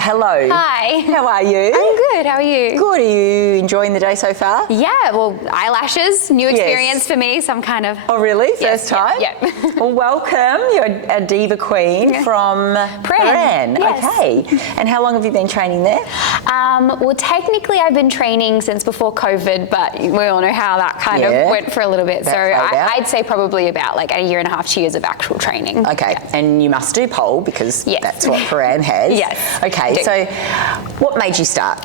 hello. Hi. How are you? I'm good. How are you? Good. Are you enjoying the day so far? Yeah, well, eyelashes, new experience for me, so I'm kind of... Oh, really? First time? Yeah. Well, welcome. You're a Diva Queen from Prahran. Yes. Okay. And how long have you been training there? Well, technically I've been training since before COVID, but we all know how that kind of went for a little bit. So I'd say probably about like a year and a half, 2 years of actual training. Okay. Yeah. And you must do pole because that's what Prahran has. Yes. Okay. So what made you start?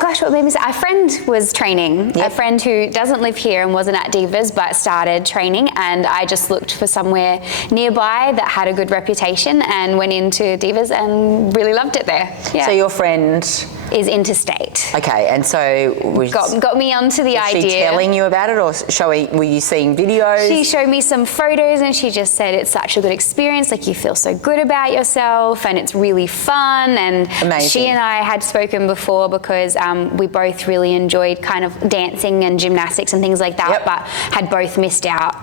Gosh, what made me start? A friend was training. A friend who doesn't live here and wasn't at Divas but started training, and I just looked for somewhere nearby that had a good reputation and went into Divas and really loved it there. Yeah. So your friend is interstate. Okay, and so got me onto the idea. Was she telling you about it, or were you seeing videos? She showed me some photos and she just said it's such a good experience, like you feel so good about yourself and it's really fun. And amazing. She and I had spoken before because we both really enjoyed kind of dancing and gymnastics and things like that, but had both missed out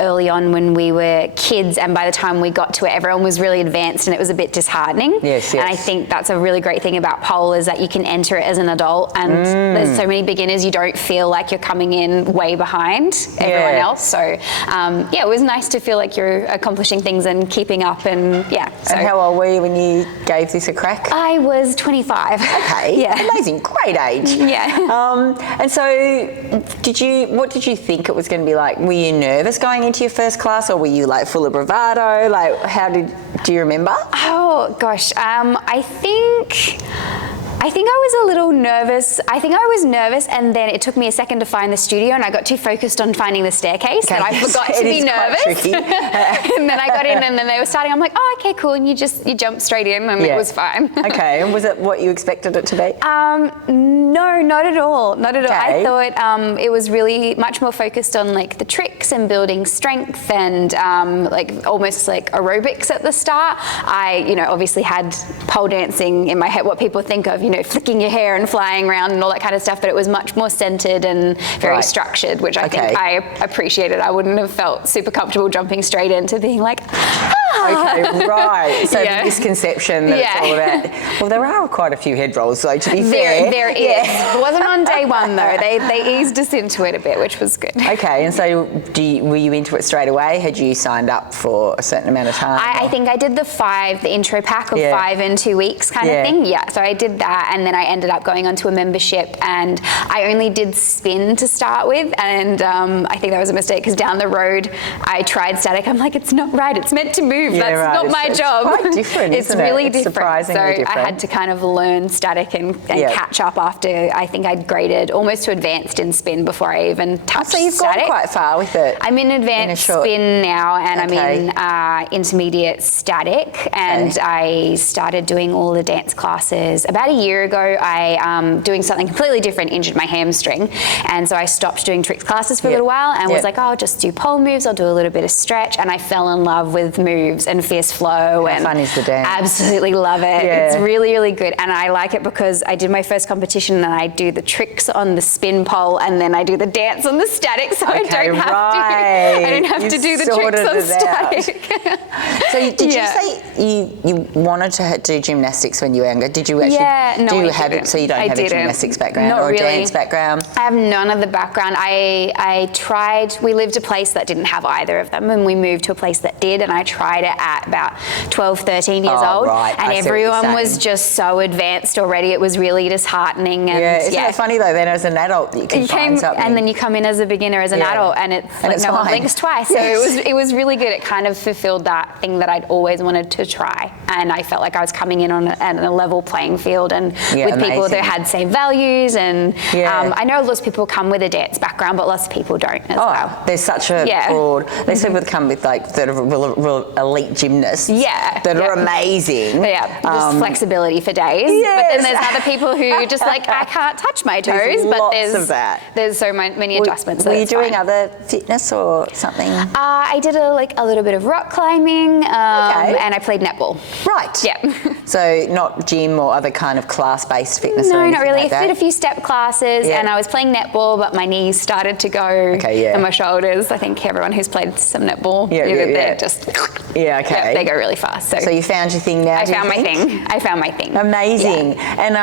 early on when we were kids, and by the time we got to it, everyone was really advanced and it was a bit disheartening. Yes. And I think that's a really great thing about pole, is that you can enter it as an adult, and there's so many beginners, you don't feel like you're coming in way behind everyone else. So it was nice to feel like you're accomplishing things and keeping up, and So. And how old were you when you gave this a crack? I was 25. Okay. Yeah. Amazing. Great age. Yeah. And so what did you think it was going to be like? Were you nervous going into your first class, or were you like full of bravado? Like do you remember? Oh gosh, I think I was a little nervous. I think I was nervous, and then it took me a second to find the studio, and I got too focused on finding the staircase that I forgot to be nervous. And then I got in, and then they were starting. I'm like, oh, okay, cool. And you jumped straight in, and it was fine. Okay. And was it what you expected it to be? No, not at all. Not at all. Okay. I thought it was really much more focused on like the tricks and building strength and like almost like aerobics at the start. I, obviously had pole dancing in my head, what people think of, flicking your hair and flying around and all that kind of stuff, but it was much more centered and very structured, which I think I appreciated. I wouldn't have felt super comfortable jumping straight into being like, Okay, right. So the misconception that it's all about. Well, there are quite a few head rolls, though, to be fair. There is. It wasn't on day one, though. They eased us into it a bit, which was good. Okay, and so were you into it straight away? Had you signed up for a certain amount of time? I think I did the intro pack of 5 in 2 weeks kind of thing. Yeah, so I did that, and then I ended up going onto a membership, and I only did spin to start with, and I think that was a mistake, because down the road I tried static. I'm like, it's not right. It's meant to move. That's not my job. It's quite different, It's isn't it? really It's different. surprisingly different. I had to kind of learn static and catch up after I think I'd graded almost to advanced in spin before I even touched static. So you've gone quite far with it. I'm in advanced spin now, and I'm in intermediate static, and I started doing all the dance classes. About a year ago, I, doing something completely different, injured my hamstring, and so I stopped doing tricks classes for a little while and was like, oh, I'll just do pole moves, I'll do a little bit of stretch, and I fell in love with moves and fierce flow. How fun is the dance? Absolutely love it. It's really, really good, and I like it because I did my first competition and I do the tricks on the spin pole, and then I do the dance on the static, so I don't have to do the tricks on static. So did you say you wanted to do gymnastics when you were younger? Did you actually so you don't have a gymnastics background or a dance background? I have none of the background. I tried, we lived a place that didn't have either of them, and we moved to a place that did, and I tried it at about 12, 13 years old, and everyone was just so advanced already. It was really disheartening. And isn't it funny though, then as an adult you can find something. And then you come in as a beginner as an adult, and it's like no one blinks twice. So it was really good. It kind of fulfilled that thing that I'd always wanted to try, and I felt like I was coming in at a level playing field and with people that had same values, and I know lots of people come with a dance background, but lots of people don't as well. There's such a broad, there's people that come with like that are real elite gymnasts that are amazing. Just flexibility for days. But then there's other people who just like, I can't touch my toes, but there's so many adjustments. Were you doing other fitness or something? I did a little bit of rock climbing, and I played netball. Right. Yeah. So not gym or other kind of class-based fitness or anything not really. like that? I did a few step classes, and I was playing netball, but my knees started to go and my shoulders. I think everyone who's played some netball, Yeah, okay. Yeah, they go really fast. So you found your thing now? I found my thing. Amazing. Yeah. And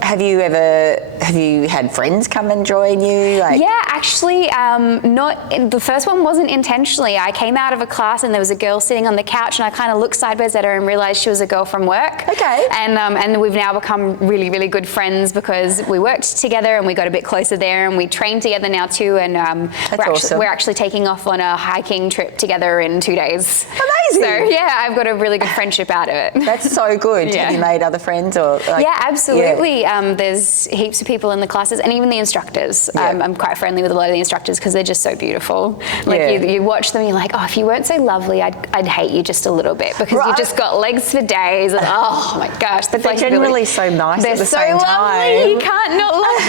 have you had friends come and join you? Yeah, actually, the first one wasn't intentionally. I came out of a class and there was a girl sitting on the couch and I kind of looked sideways at her and realised she was a girl from work. Okay. And we've now become really, really good friends because we worked together and we got a bit closer there and we train together now too. And we're actually taking off on a hiking trip together in 2 days. Amazing. So yeah, I've got a really good friendship out of it. That's so good. Yeah. Have you made other friends or? Yeah, absolutely. Yeah. There's heaps of people in the classes and even the instructors. Yeah. I'm quite friendly with a lot of the instructors because they're just so beautiful. Like you watch them, you're like, oh, if you weren't so lovely, I'd hate you just a little bit because you just got legs for days. And, oh my gosh, but they're generally so nice at the same time. They're so lovely. You can't not love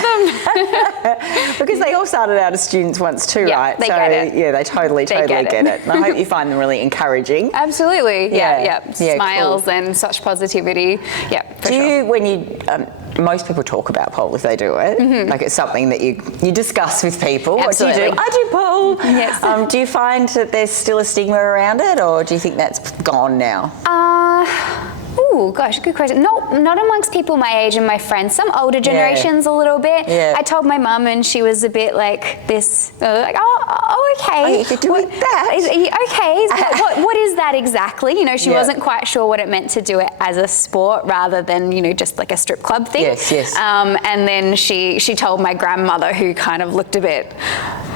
them. Because they all started out as students once too, right? They get it. Yeah, they totally get it. And I hope you find them really encouraging. Absolutely. Yeah. Smiles cool. and such positivity. Yeah, for sure. When you most people talk about pole if they do it. Like it's something that you discuss with people. Absolutely. What do you do? I do pole. Yes. Do you find that there's still a stigma around it, or do you think that's gone now? Oh gosh, good question. Not amongst people my age and my friends. Some older generations a little bit. Yeah. I told my mum and she was a bit like this, like, oh okay. You're doing that? Okay. What is that exactly? You know, she Yeah. wasn't quite sure what it meant to do it as a sport rather than, you know, just like a strip club thing. Yes. And then she told my grandmother, who kind of looked a bit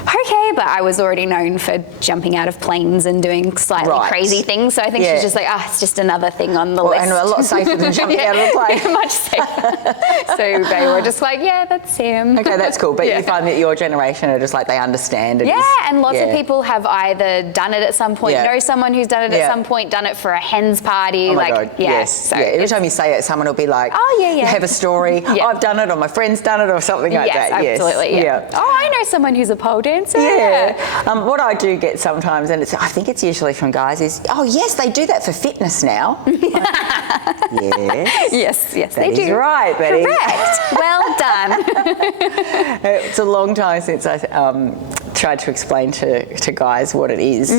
okay, but I was already known for jumping out of planes and doing slightly crazy things. So I think she's just like, it's just another thing on the list. And a lot safer than jumping out of a plane. Yeah, much safer. So they were just like, yeah, that's him. Okay, that's cool. But you find that your generation are just like they understand it. And lots of people have either done it at some point, know someone who's done it at some point, done it for a hen's party. Oh my God, yes. So every time you say it, someone will be like, have a story. I've done it, or my friend's done it, or something like that. Yes, absolutely. Yeah. Oh, I know someone who's a pole dancer. Yeah. What I do get sometimes, and I think it's usually from guys, is, yes, they do that for fitness now. Yes, they do. Right, Betty. Correct. Well done. It's a long time since I tried to explain to guys what it is.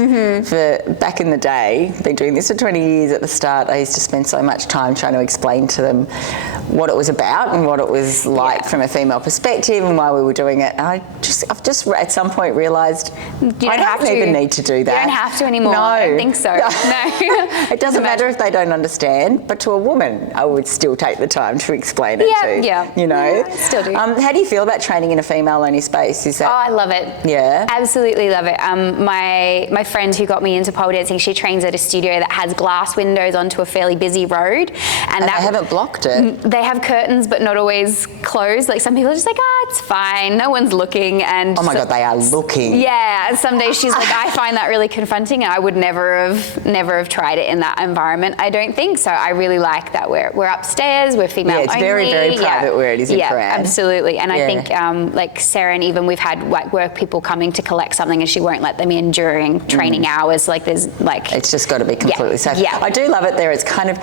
For back in the day, been doing this for 20 years. At the start, I used to spend so much time trying to explain to them what it was about and what it was like from a female perspective and why we were doing it. And I've just at some point realised I don't even need to do that. You don't have to anymore. No. I don't think so. No. It doesn't matter if they don't understand, but to a woman, I would still take the time to explain it to. Yeah. You know? Yeah, I still do. How do you feel about training in a female-only space? Is that? I love it. Yeah. Absolutely love it. My friend who got me into pole dancing, she trains at a studio that has glass windows onto a fairly busy road. And they haven't blocked it. They have curtains, but not always closed. Like some people are just like, it's fine. No one's looking. And oh my God, they are looking. Yeah. And some days she's like, I find that really confronting. And I would never have tried it in that environment. I don't think so. I really like that we're upstairs. We're female only. Yeah, it's very, very private where it is in Prahran. Yeah, absolutely. And I think like Sarah and even we've had like work people coming to collect something and she won't let them in during training hours. Like there's like it's just got to be completely safe. Yeah. I do love it there. It's kind of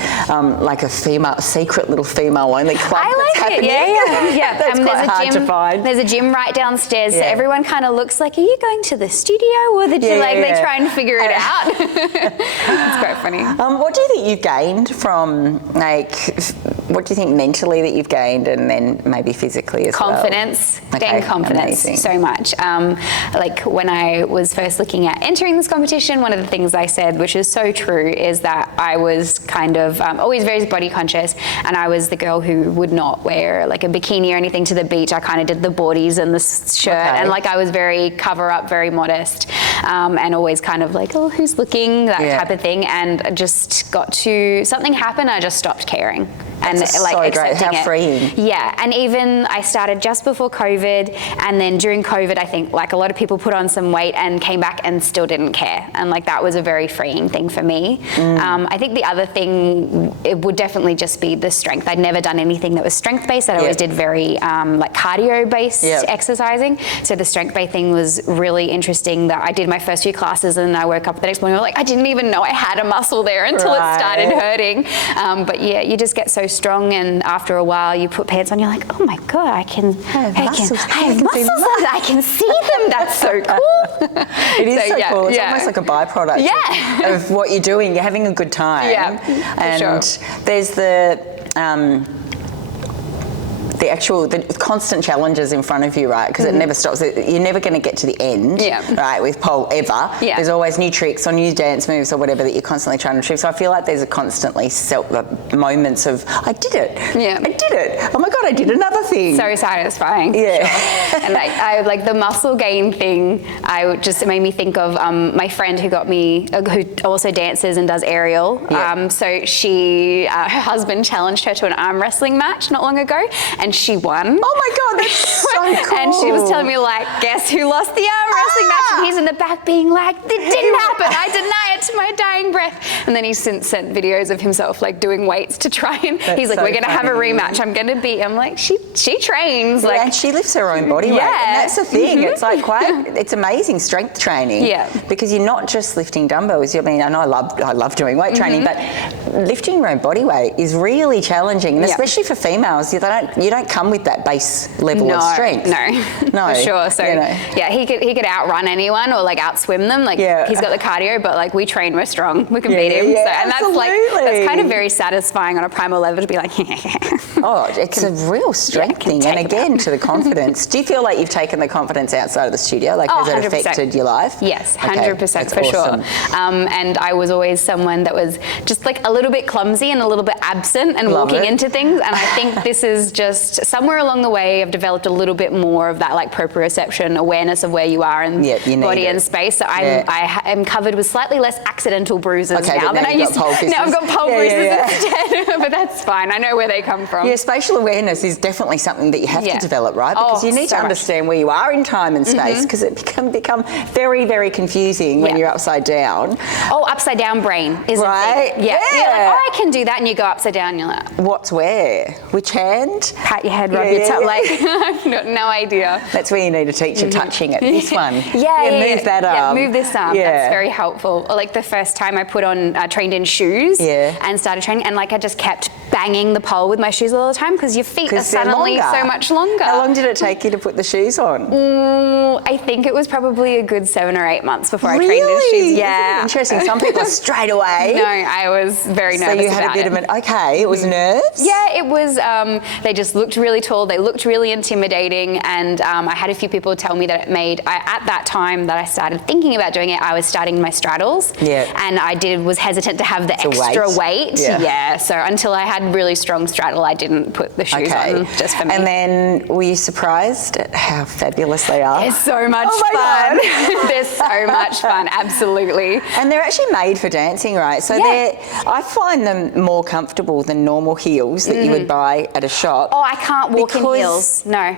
like a secret little female only club. I like it. Yeah. That's quite hard to find. There's a gym right downstairs, so everyone kind of looks like, are you going to the studio or the gym? They try and figure it out. It's quite funny. What do you think you've gained from what do you think mentally that you've gained and then maybe physically as confidence. well? Gained confidence so much. Like when I was first looking at entering this competition, one of the things I said, which is so true, is that I was kind of always very body conscious, and I was the girl who would not wear like a bikini or anything to the beach. I kind of did the boardies and the shirt, and like I was very cover up, very modest, and always kind of like, who's looking, that type of thing. And just got to something happened, I just stopped caring. And that's like so accepting great. How freeing. Yeah, and even I started just before COVID, and then during COVID, I think like a lot of people put on some weight and came back and still didn't care, and like that was a very freeing thing for me. I think the other thing, it would definitely just be the strength. I'd never done anything that was strength based. I always did very like cardio based exercising. So the strength based thing was really interesting. That I did my first few classes, and I woke up the next morning like I didn't even know I had a muscle there until it started hurting. But yeah, you just get so strong, and after a while you put pants on, you're like, oh my God, I have muscles. I can see them. That's so cool. It is so cool. It's almost like a byproduct of what you're doing. You're having a good time. Yeah, and there's the constant challenges in front of you, right? Because it never stops. You're never going to get to the end, right, with pole ever. Yeah. There's always new tricks or new dance moves or whatever that you're constantly trying to achieve. So I feel like there's a constantly moments of, I did it. Yeah. I did it. Oh my God, I did another thing. So satisfying. Yeah. Sure. And I like the muscle gain thing. It made me think of my friend who got me, who also dances and does aerial. Yeah. So she, her husband challenged her to an arm wrestling match not long ago, and she won. Oh my God, that's so cool. And she was telling me, like, guess who lost the arm wrestling match? And he's in the back being like, it didn't happen. I deny it to my dying breath. And then he's since sent videos of himself like doing weights to try and he's like, we're going to have a rematch. I'm going to beat. I'm like, she trains. Like, and she lifts her own body weight. And that's the thing. It's like it's amazing strength training. Yeah. Because you're not just lifting dumbbells. I mean, I know I love doing weight training, but lifting your own body weight is really challenging, and especially for females, you don't come with that base level of strength. No, for sure. So he could outrun anyone or like outswim them. Like he's got the cardio, but like we train, we're strong, we can beat him. Yeah, so, and that's kind of very satisfying on a primal level to be like, it's a real strength thing. And again, to the confidence. Do you feel like you've taken the confidence outside of the studio? Like has it affected your life? Yes, 100% for sure. And I was always someone that was just like a little bit clumsy and a little bit absent and walking into things. And I think this is just somewhere along the way I've developed a little bit more of that like proprioception awareness of where you are in body and space. So I am covered with slightly less accidental bruises now than I used to. Now I've got pole bruises instead, but that's fine. I know where they come from. Yeah, spatial awareness is definitely something that you have to develop, right? Because you need to understand where you are in time and space, because it can become very, very confusing when you're upside down. Oh, upside down brain is right. A thing. Yeah. You're like, I can do that, and you go upside down. You're like, what's where? Which hand? Pat your head, rub your tongue. Like, I've got no idea. That's where you need a teacher touching it. This one. Move that arm. Move this arm. That's very helpful. Or like the first time I put on, trained in shoes and started training, and like I just kept banging the pole with my shoes all the time because your feet are suddenly so much longer. How long did it take you to put the shoes on? I think it was probably a good 7 or 8 months before I trained in shoes. Yeah. Interesting. Some people are straight away. No, I was very nervous. So you had a bit of an, it was nerves? Yeah, it was, they just looked really tall. They looked really intimidating. And I had a few people tell me that it made, at that time that I started thinking about doing it, I was starting my straddles. Yeah. And I was hesitant to have the extra weight. Yeah. So until I had really strong straddle, I didn't put the shoes on just for me. And then were you surprised at how fabulous they are? They're so much fun. They're so much fun, absolutely. And they're actually made for dancing, right? So I find them more comfortable than normal heels that you would buy at a shop. Oh, I can't walk in heels. No.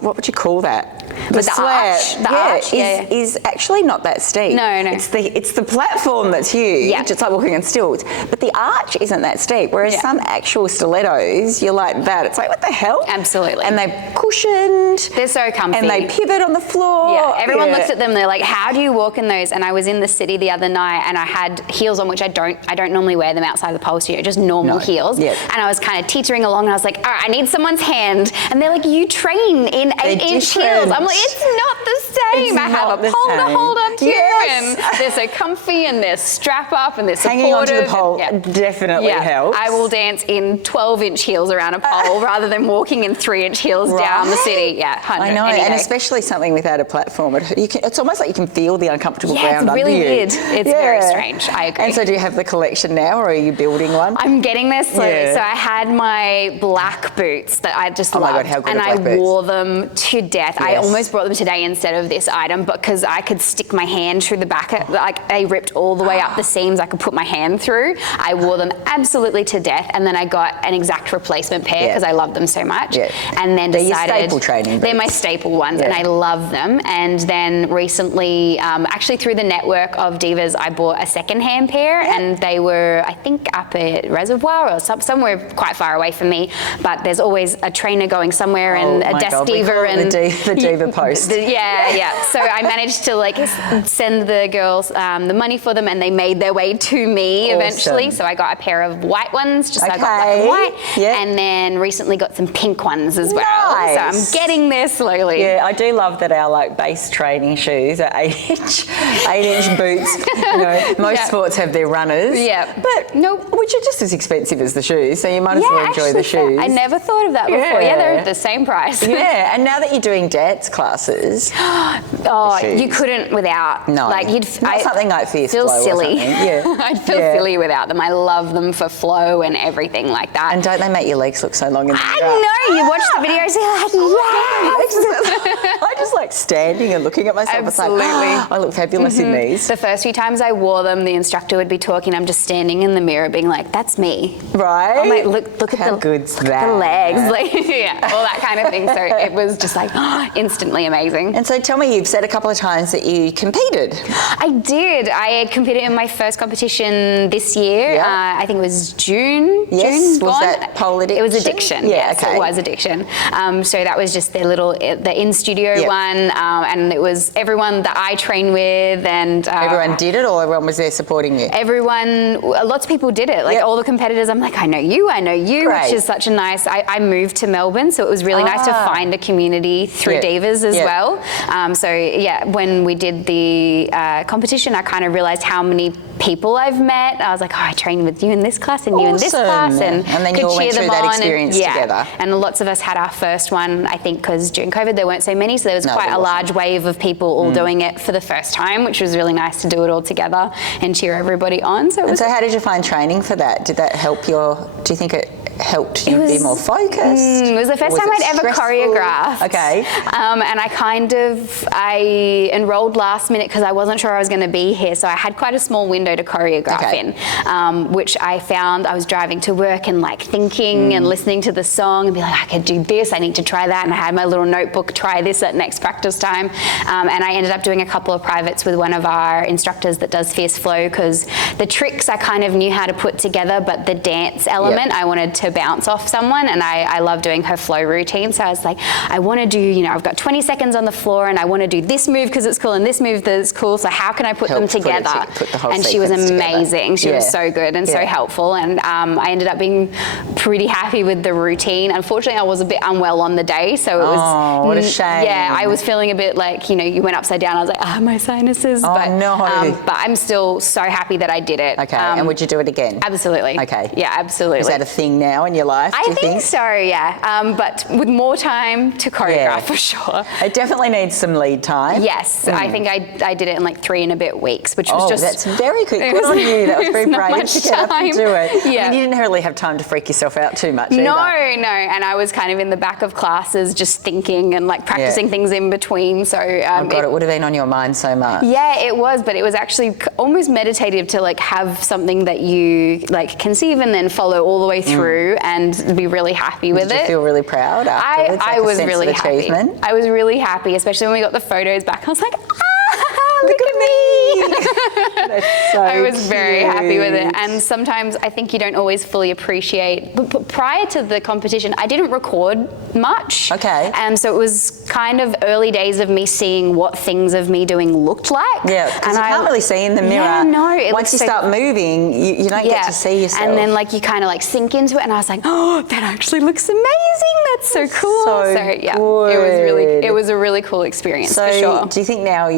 What would you call that? The arch. The arch is actually not that steep. No. It's the platform that's huge. Yeah. It's like walking on stilts. But the arch isn't that steep. Whereas some actual stilettos, you're like that. It's like, what the hell? Absolutely. And they're cushioned. They're so comfy. And they pivot on the floor. Yeah. Everyone looks at them. They're like, how do you walk in those? And I was in the city the other night, and I had heels on, which I don't normally wear them outside the pole studio. Just normal heels. Yeah. And I was kind of teetering along, and I was like, all right, I need someone's hand. And they're like, you train in 8-inch heels. I'm like, it's not the same. I have a pole to hold on to, and they're so comfy, and they're strap up, and they're supportive. Hanging onto the pole definitely helps. I will dance in 12-inch heels around a pole rather than walking in 3-inch heels down the city. Yeah, I know, and especially something without a platform. It's almost like you can feel the uncomfortable ground under you. Yeah, it's really weird. It's very strange. I agree. And so do you have the collection now, or are you building one? I'm getting there slowly. So I had my black boots that I just loved. Oh my God, how good and are black boots? I wore them to death. Yes. I almost brought them today instead of this item, because I could stick my hand through the back. Like they ripped all the way up the seams. I could put my hand through. I wore them absolutely to death, and then I got an exact replacement pair because I love them so much. Yeah. And then decided your staple training boots. They're my staple ones, and I love them. And then recently, actually through the network of Divas, I bought a second-hand pair, and they were, I think, up at Reservoir or somewhere quite far away from me. But there's always a trainer going somewhere, and a desk diva, and the Diva the post. Yeah. So I managed to like send the girls the money for them, and they made their way to me eventually. So I got a pair of white ones, just so I got black and white, and then recently got some pink ones as well. Nice. So I'm getting there slowly. Yeah, I do love that our like base training shoes are 8-inch boots. You know, most sports have their runners. Yeah. But which are just as expensive as the shoes, so you might as well enjoy the shoes. I never thought of that before. Yeah, they're the same price. Yeah, and now that you're doing dance classes, you couldn't without. No, like something like Fierce feel Flow silly. Or something. Yeah, I'd feel silly without them. I love them for flow and everything like that. And don't they make your legs look so long in the mirror? I know. You watch the videos, you're like, I just like standing and looking at myself. Absolutely. It's like, I look fabulous in these. The first few times I wore them, the instructor would be talking. I'm just standing in the mirror, being like, "That's me." Right. I'm like, look How at good's that? the legs, like all that kind of thing. So it was just like instantly amazing. And so tell me, you've said a couple of times that you competed. I did. I competed in my first competition this year. Yeah. I think it was June. Yes. June Was gone. that Pole Addiction? It was Addiction. Yeah, Yes, okay. it was Addiction. So that was just the in-studio one, and it was everyone that I train with, and everyone did it, or everyone was there supporting you? Everyone, lots of people did it. Like all the competitors, I'm like, I know you, Great. which is such a nice. I moved to Melbourne, so it was really nice to find a community through Divas as well. When we did the competition, I kind of realized how many people I've met. I was like, I trained with you in this class and you in this class, and then you all went through that experience together. And lots of us had our first one, I think, because during COVID there weren't so many, so there was quite a large wave of people all doing it for the first time, which was really nice to do it all together and cheer everybody on. So how did you find training for that? Did that help do you think it helped you be more focused? It was the first time I'd ever choreographed. Okay. And I enrolled last minute because I wasn't sure I was going to be here, so I had quite a small window to choreograph in, which I found I was driving to work and like thinking and listening to the song and be like, I could do this, I need to try that, and I had my little notebook, try this at next practice time, and I ended up doing a couple of privates with one of our instructors that does Fierce Flow, because the tricks I kind of knew how to put together, but the dance element I wanted to bounce off someone, and I love doing her flow routine, so I was like, I want to do, I've got 20 seconds on the floor and I want to do this move because it's cool and this move that's cool, so how can I put them together? And she was amazing. She was so good and so helpful, and I ended up being pretty happy with the routine. Unfortunately, I was a bit unwell on the day, so it was what a shame. Yeah, I was feeling a bit like, you went upside down. I was like, my sinuses. But I'm still so happy that I did it. Okay, and would you do it again? Absolutely. Okay. Yeah, absolutely. Is that a thing now in your life, do you think? So, yeah. But with more time to choreograph, for sure. It definitely needs some lead time. Yes, I think I did it in like 3 and a bit weeks, which was just... that's very quick. Good on you. That was very brave to get up and do it. Yeah. I mean, you didn't really have time to freak yourself out too much No. either. And I was kind of in the back of classes just thinking and like practicing things in between. So it would have been on your mind so much. Yeah, it was, but it was actually almost meditative to like have something that you like conceive and then follow all the way through and be really happy with it. Did you feel really proud afterwards? I was really happy. I was really happy, especially when we got the photos back. I was like, look at me. That's so I was very cute. happy with it. And sometimes I think you don't always fully appreciate, but prior to the competition, I didn't record much. Okay. And so it was kind of early days of me seeing what things of me doing looked like. Yeah, because you can't really see in the mirror. Yeah, no. Once you start moving, you don't get to see yourself. And then like you kind of like sink into it, and I was like, oh, that actually looks amazing. That's so cool. So yeah, good. it was a really cool experience for sure. So do you think now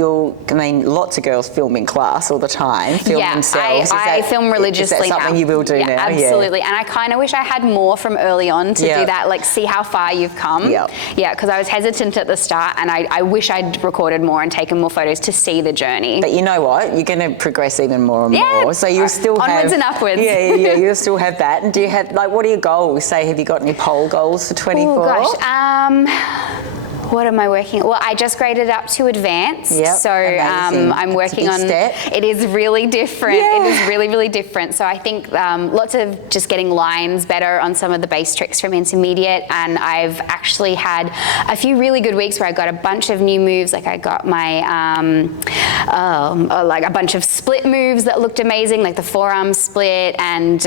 lots of girls film in class all the time, film themselves. I film religiously now. Is that something you will do now? Absolutely. And I kind of wish I had more from early on to do that, like see how far you've come. Yeah, because I was hesitant at the start, and I wish I'd recorded more and taken more photos to see the journey. But you know what? You're going to progress even more and more. So you'll still have... Onwards and upwards. Yeah, you'll still have that. And do you have, what are your goals? Say, have you got any pole goals for 24? Oh, gosh. What am I working on? Well, I just graded up to advanced. Yep, so I'm working on... step. It is really different. Yeah. It is really, really different. So I think lots of just getting lines better on some of the base tricks from intermediate, and I've actually had a few really good weeks where I got a bunch of new moves. Like I got my like a bunch of split moves that looked amazing, like the forearm split and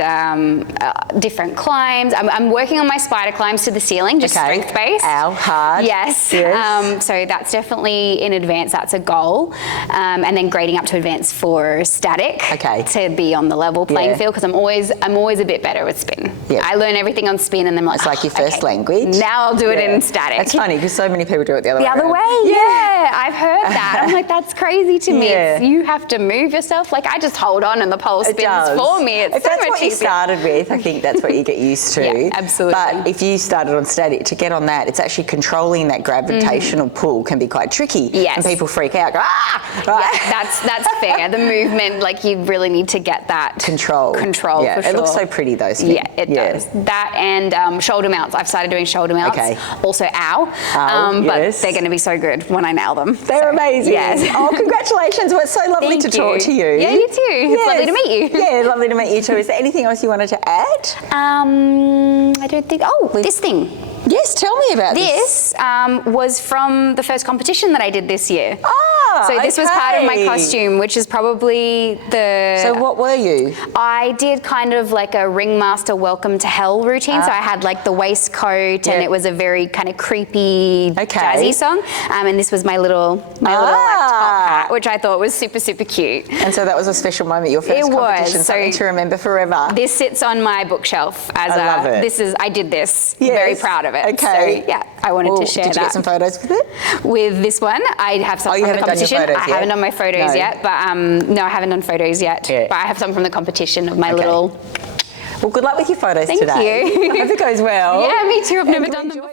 different climbs. I'm working on my spider climbs to the ceiling, just strength based. Ow, hard. Yes. Yes. So that's definitely in advance, that's a goal. And then grading up to advanced for static to be on the level playing field, because I'm always a bit better with spin. Yeah. I learn everything on spin and then I'm like, it's like your first language. Now I'll do it in static. It's funny because so many people do it the other way. The other way, yeah. I've heard that. I'm like, that's crazy to me. Yeah. You have to move yourself. Like, I just hold on and the pole spins for me. It's if so that's much what you easier. started with, I think that's what you get used to. Yeah, absolutely. But if you started on static, to get on that, it's actually controlling that gravitational pull can be quite tricky. Yes. And people freak out, go, ah! Yeah, that's fair. The movement, like, you really need to get that control for sure. It looks so pretty though, Spin. Yeah, it does. That and shoulder mounts. I've started doing shoulder mounts. Okay. Also but they're going to be so good when I nail them. They're amazing. Yes. Oh, congratulations. Well, it's so lovely to talk to you. Yeah, you too. It's lovely to meet you. Yeah, lovely to meet you too. Is there anything else you wanted to add? I don't think. Oh, this thing. Yes, tell me about this. This was from the first competition that I did this year. Ah, so this was part of my costume, which is probably the... So what were you? I did kind of like a ringmaster welcome to hell routine. So I had like the waistcoat and it was a very kind of creepy jazzy song. And this was my little like top hat, which I thought was super, super cute. And so that was a special moment, your first competition, something to remember forever. This sits on my bookshelf as I love it. I did this, very proud of it. Okay. So, yeah, I wanted to share that. Did you get some photos with it? With this one, I have some from the competition. I haven't done my photos yet, but no, I haven't done photos yet. Yeah. But I have some from the competition of my little... Well, good luck with your photos today. Thank you. I hope it goes well. Yeah, me too. I've never done them before.